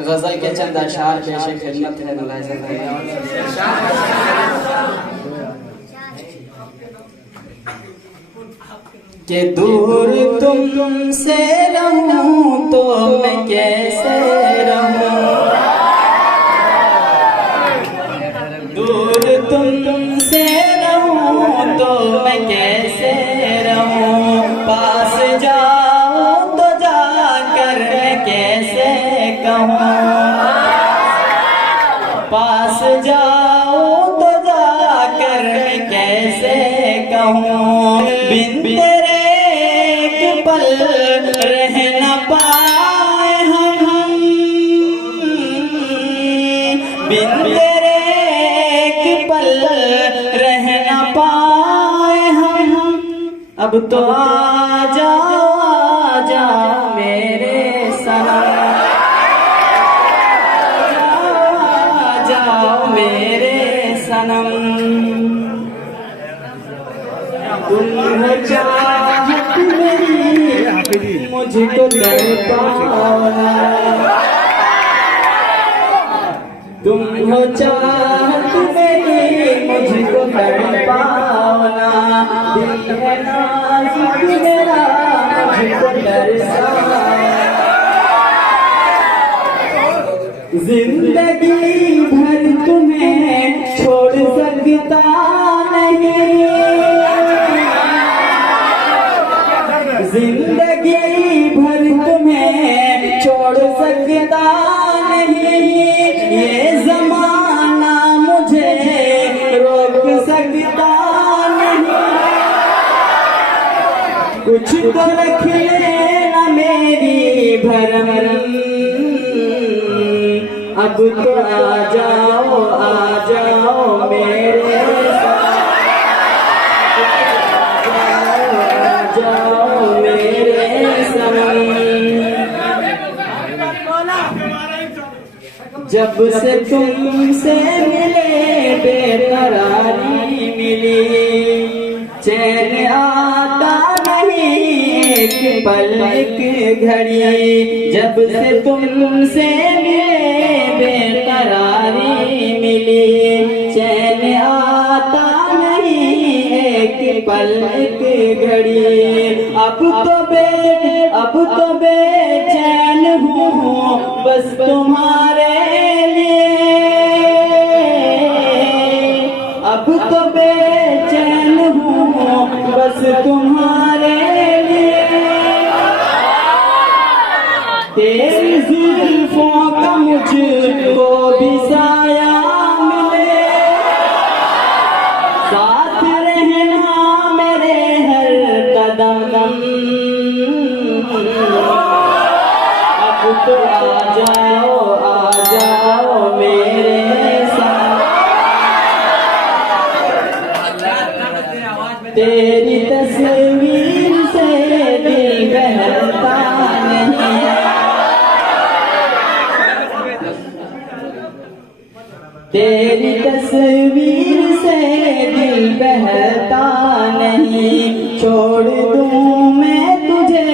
गजल के चंद अशार पेश खिदमत है मुलाहिज़ा कि दूर तुमसे रहूं तो मैं कैसे रहूं, दूर तुमसे रहूं तो मैं कैसे रहूं, पास जाऊं तो जाकर मैं कैसे कहूं, पास जाऊं तो जाकर मैं कैसे कहूं, बिन तेरे एक पल रह न पाए हम, बिन तेरे एक पल रह न पाए हम, अब तो आ जाओ मेरे सनम, आ जाओ मेरे सनम, तुम हो चाहत मेरी मुझको तड़पाना, तुम हो चाहत मेरी मुझको तड़पाना, दिल है नाज़ुक मेरा मुझको तरसाना, जिंदगी भर तुम्हें छोड़ सकता नहीं, जिंदगी भर तुम्हें छोड़ सकता नहीं, ये जमाना मुझे रोक सकता नहीं, कुछ तो रख लेना मेरी भरम, अब तो आ जाओ मेरे जब से तुमसे मिले बेकरारी मिली, चैन आता नहीं एक पल एक घड़ी, जब से तुमसे मिले बेकरारी मिली, चैन आता नहीं एक पल एक घड़ी, अब तो बेचैन हूँ बस तुम्हारे लिए, अब तो बेचैन हूँ बस तुम्हारे लिए, तेरी जुल्फों का मुझको भी साया मिले, साथ रहना मेरे हर कदम, अब तो आ जाओ मेरे साथ, तेरी तस्वीर से दिल बहलता नहीं, तेरी तस्वीर से दिल बहलता नहीं, छोड़ दूं मैं तुझे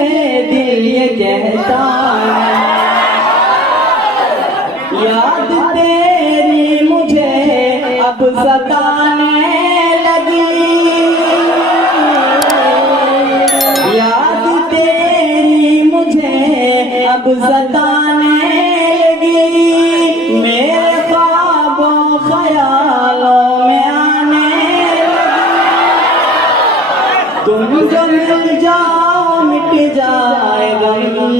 दिल ये कहता नहीं, याद तेरी मुझे अब सताने लगी, याद तेरी मुझे अब सताने लगी, मेरे ख्वाबों ख्यालों में आने लगी, तुम जो मिल जाओ मिट जाए गम,